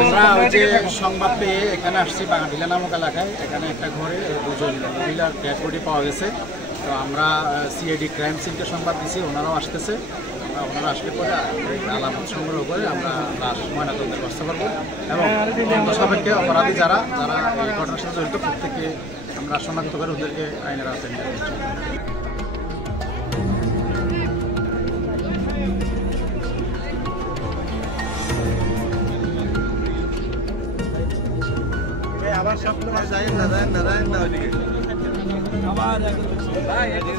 আমরা ওই যে সংবাদ পেয়ে এখানে আসছি বাগানটিলা নামক এলাকায়। এখানে একটা ঘরে দুজন মহিলার ডেড বডি পাওয়া গেছে। তো আমরা সিআইডি ক্রাইম সিনকে সংবাদ দিচ্ছি, ওনারাও আসতেছে। ওনারা আসলে পরে আলামত সংগ্রহ করে আমরা লাশ ময়নাতদন্তের ব্যবস্থা করবো এবং তদন্ত সাপেক্ষে অপরাধী যারা এই ঘটনার সাথে জড়িত প্রত্যেককে আমরা শনাক্ত করে ওদেরকে আইনের আওতায় নিয়ে আসছি। আবার সব যাই না ওইদিকে আবার ভাই একটু